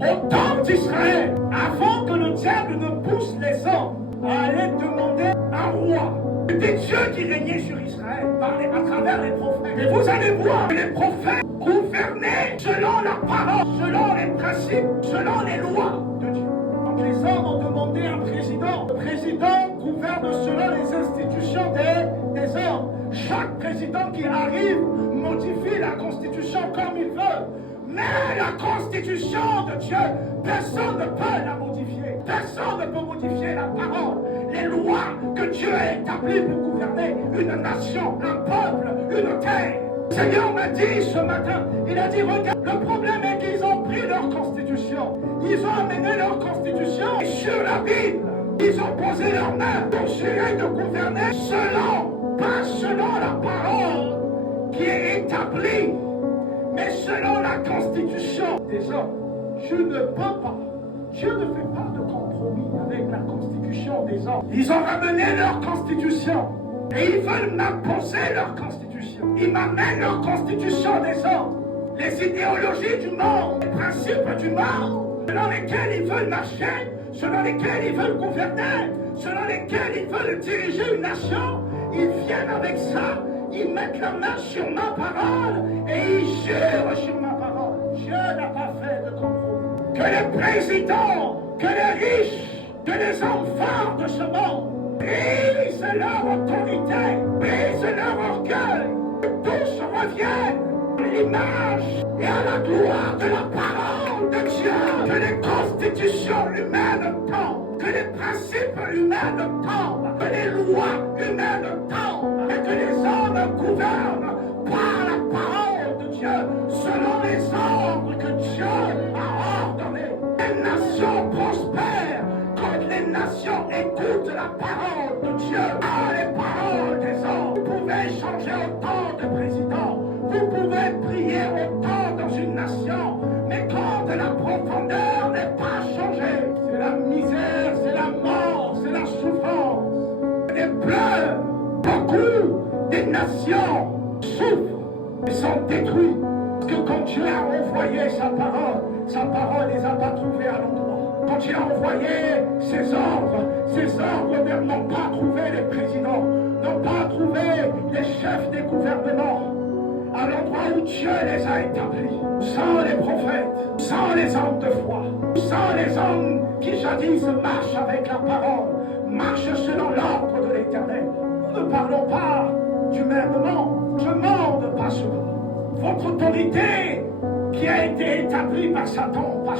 au temps d'Israël, avant que le diable ne pousse les hommes à aller demander un roi. C'était Dieu qui régnait sur Israël, à travers les prophètes. Et vous allez voir que les prophètes gouvernaient selon la parole, selon les principes, selon les lois de Dieu. Donc les hommes ont demandé un président. Le président gouverne selon les institutions des hommes. Chaque président qui arrive modifie la constitution comme il veut. Mais la constitution de Dieu, personne ne peut la modifier. Personne ne peut modifier la parole. Les lois que Dieu a établies pour gouverner une nation, un peuple, une terre. Le Seigneur m'a dit ce matin, il a dit, regarde, le problème est qu'ils ont pris leur constitution. Ils ont amené leur constitution sur la Bible. Ils ont posé leurs mains pour essayer de gouverner pas selon la parole qui est établie, mais selon la constitution des hommes. Je ne peux pas. Dieu ne fait pas de compromis avec la constitution des hommes. Ils ont ramené leur constitution et ils veulent m'imposer leur constitution. Ils m'amènent leur constitution des hommes. Les idéologies du monde, les principes du monde, selon lesquels ils veulent marcher, selon lesquels ils veulent gouverner, selon lesquels ils veulent diriger une nation. Ils viennent avec ça, ils mettent la main sur ma parole et ils jurent sur ma parole. Dieu n'a pas fait de compromis. Que les présidents, que les riches, que les hommes forts de ce monde brisent leur autorité, brisent leur orgueil, que tous reviennent à l'image et à la gloire de la parole de Dieu. Que les constitutions humaines tombent, que les principes humains tombent, que les lois humaines tombent, et que les hommes gouvernent par la parole de Dieu, selon les ordres que Dieu a ordonnés. Les nations prospèrent quand les nations écoutent la parole de Dieu, pas les paroles des hommes. Vous pouvez changer autant de présidents, vous pouvez prier autant dans une nation, mais quand la profondeur n'est pas changée, c'est la misère, c'est la mort, c'est la souffrance. Les pleurs, beaucoup des nations souffrent et sont détruites. Parce que quand Dieu a envoyé sa parole les a pas trouvées à l'endroit. Quand Dieu a envoyé ses ordres même n'ont pas trouvé les présidents, n'ont pas trouvé les chefs des gouvernements à l'endroit où Dieu les a établis, sans les prophètes, sans les hommes de foi, sans les hommes qui jadis marchent avec la parole, marchent selon l'ordre de l'Éternel. Nous ne parlons pas du même monde, je monde pas souvent. Votre autorité qui a été établie par Satan, par